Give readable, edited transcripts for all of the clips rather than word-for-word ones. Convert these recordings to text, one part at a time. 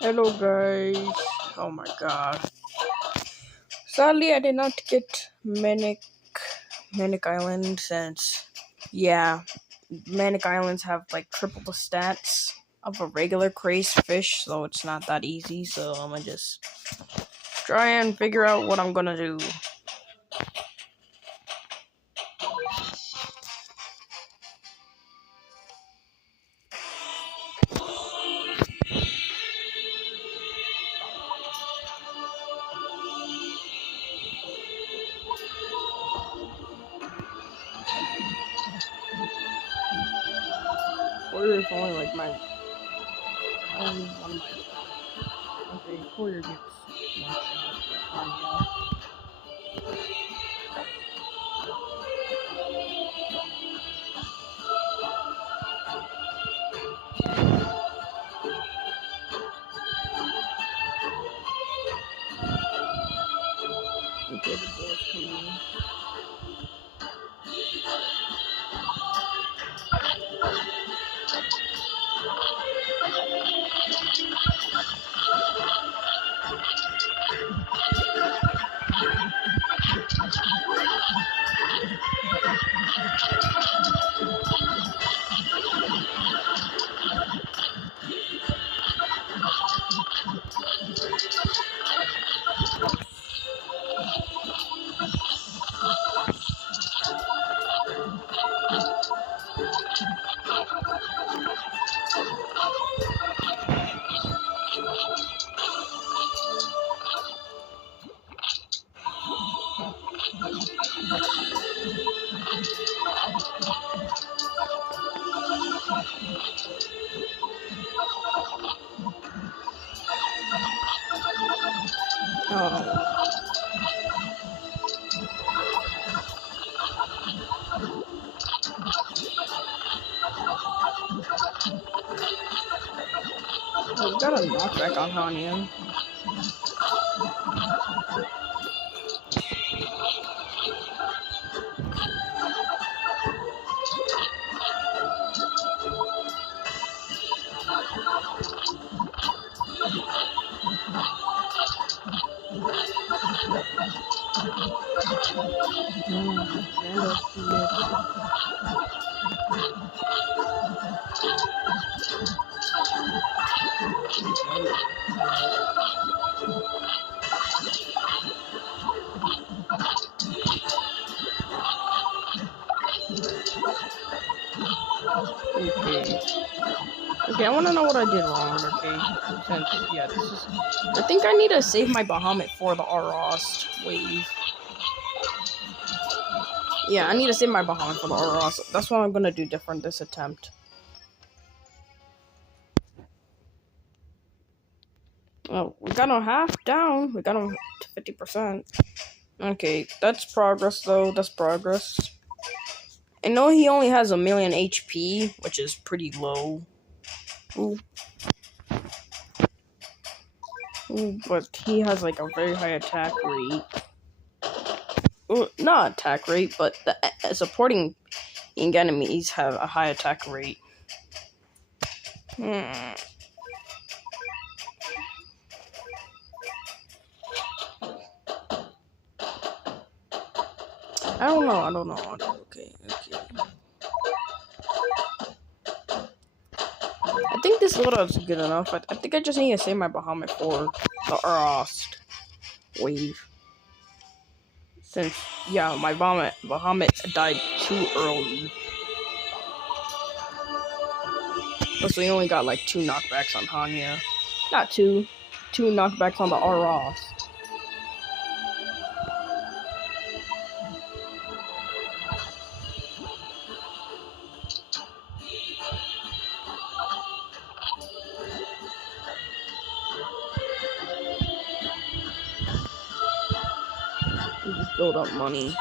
Hello guys. Oh my god. Sadly I did not get Manic Island since Manic Islands have like triple the stats of a regular crazed fish, so it's not that easy, so I'm gonna just try and figure out what I'm gonna do. Courier is only like only one of my okay, Courier gets one shot. Okay, the boy's coming in. Oh. Oh, we got a knockback on Hanya. Okay, I want to know what I did wrong, okay? Since, this is... I think I need to save my Bahamut for the Arost wave. Yeah, I need to save my Bahamut for the Arost. That's what I'm gonna do different this attempt. Oh, we got him half down. We got him to 50%. Okay, that's progress, though. That's progress. I know he only has 1,000,000 HP, which is pretty low. Ooh. Ooh, but he has like a very high attack rate. Ooh, not attack rate, but the supporting enemies have a high attack rate. I don't know. Okay. I think this loadout is good enough. I think I just need to save my Bahamut for the Arost wave. Since, my Bahamut died too early. Plus, we only got like 2 knockbacks on Hanya. Not 2. 2 knockbacks on the Arost. We just build up money.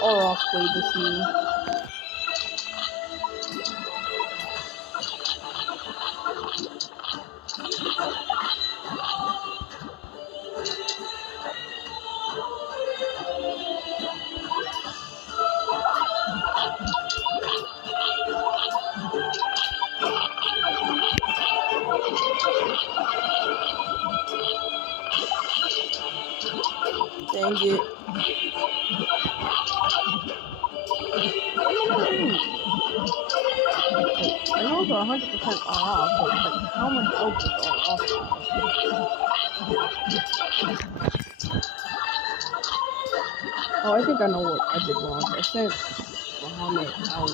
Orof played with me. Dang it. I know it's 100% off, but like, how much else is off? Oh, I think I know what I did wrong. I sent Muhammad out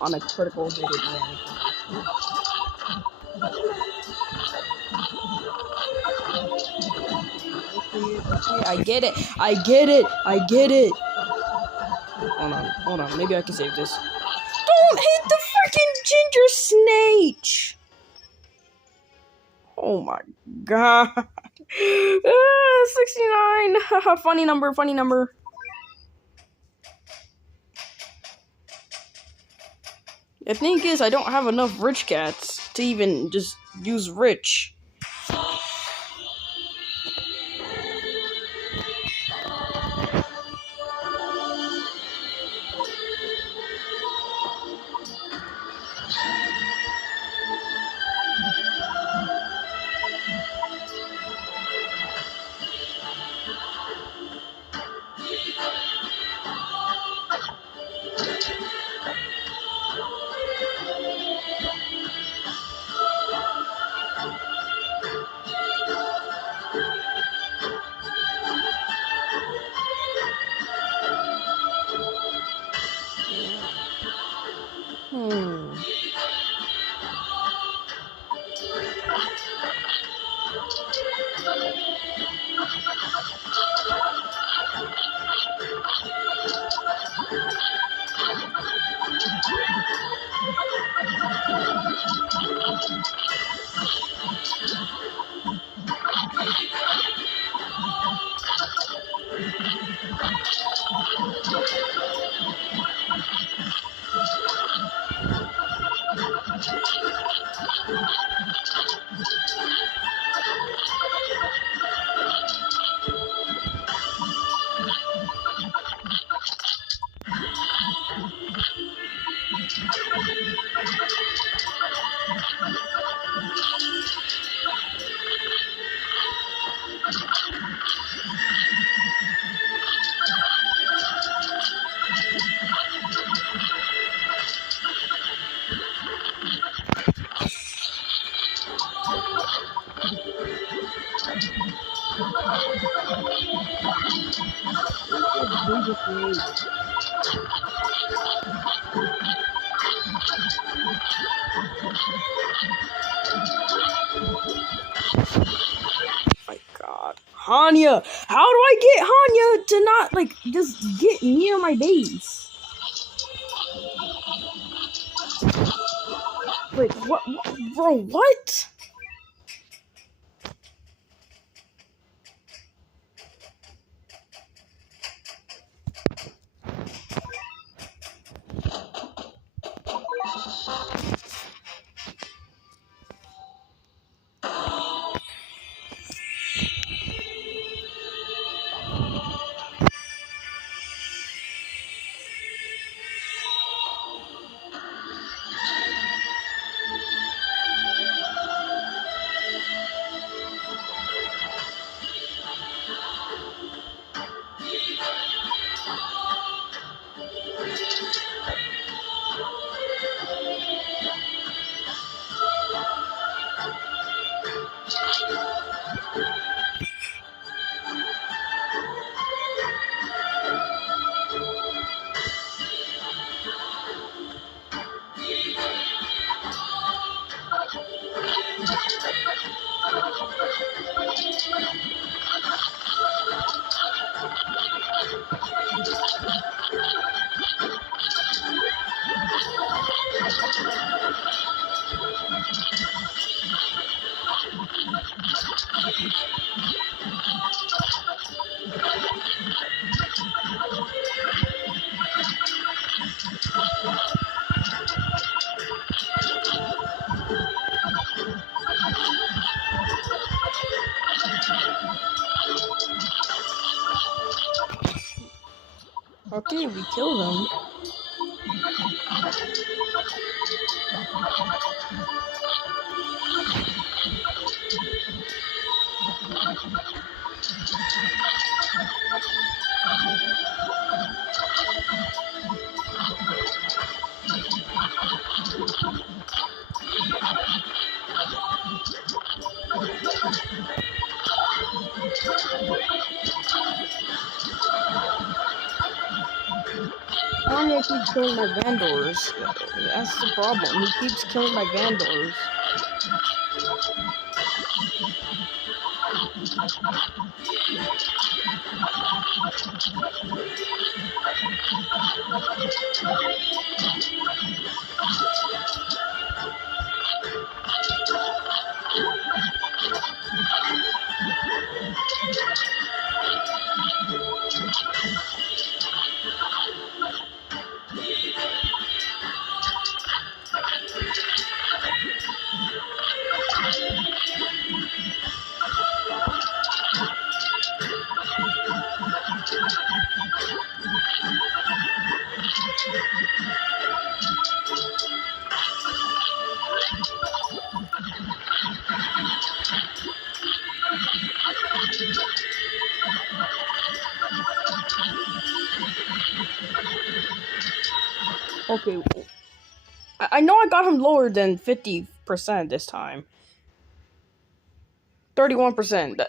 on a critical hit advantage. Okay, I get it. I get it. I get it. Hold on. Maybe I can save this. Don't hit the freaking ginger snake! Oh my god. 69. Funny number. The thing is, I don't have enough rich cats to even just use rich. My god. Hanya! How do I get Hanya to not, like, just get near my base? Wait, what? Bro, what? Okay, we killed him. Kanye keeps killing my Vandors. That's the problem. He keeps killing my Vandors. Okay, I know I got him lower than 50% this time. 31%.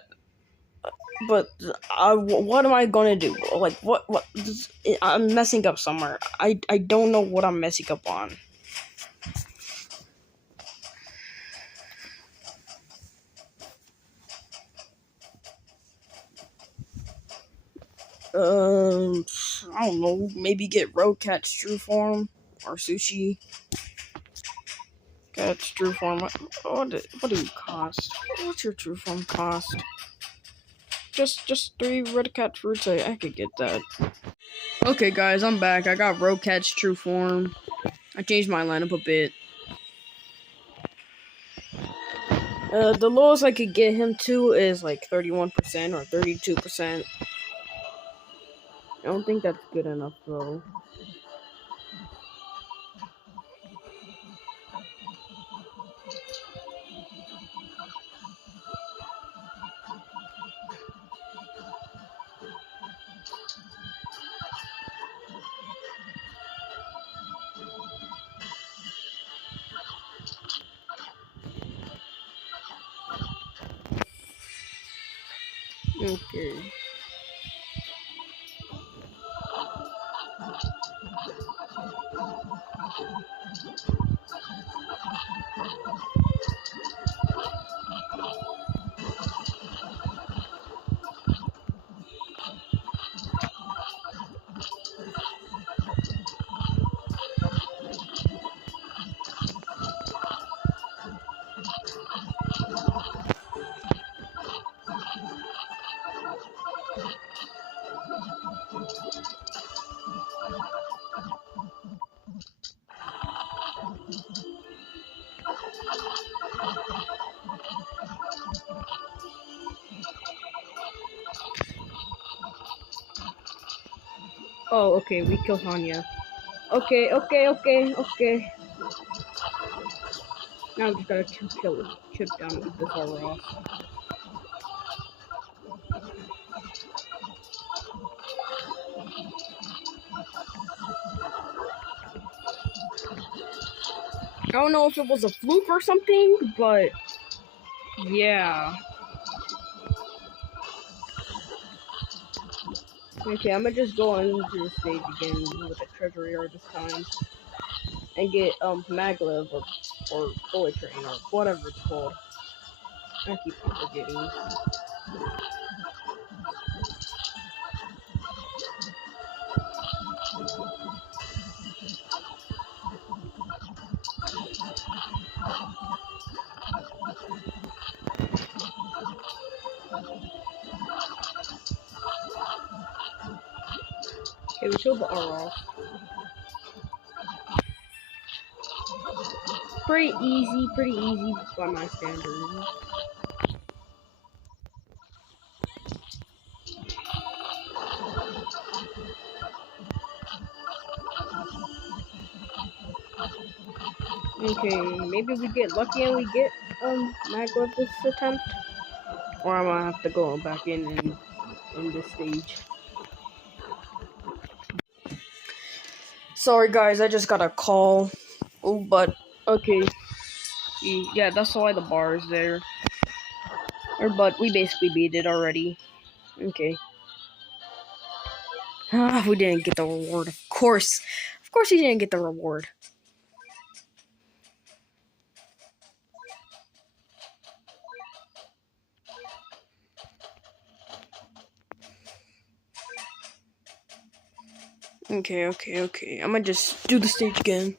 But what am I gonna do? Like, what? I'm messing up somewhere. I don't know what I'm messing up on. I don't know. Maybe get Road Cat's true form or sushi. Cat's true form. What do you cost? What's your true form cost? Just 3 red cat fruits. I could get that. Okay, guys, I'm back. I got Road Cat's true form. I changed my lineup a bit. The lowest I could get him to is like 31% or 32%. I don't think that's good enough though. Okay. Oh, okay, we killed Hanya. Okay. Now we just gotta kill chip down with this all off. I don't know if it was a fluke or something, but yeah. Okay, I'm gonna just go into the stage again with the treasury yard this time. And get maglev or bullet train or whatever it's called. I keep forgetting. we showed the R off. Pretty easy by my standards. Okay, maybe we get lucky and we get Magma this attempt. Or I'm gonna have to go back in this stage. Sorry guys, I just got a call. Oh, but okay. Yeah, that's why the bar is there. But we basically beat it already. Okay. We didn't get the reward, of course. Of course, we didn't get the reward. Okay. I'm gonna just do the stage again.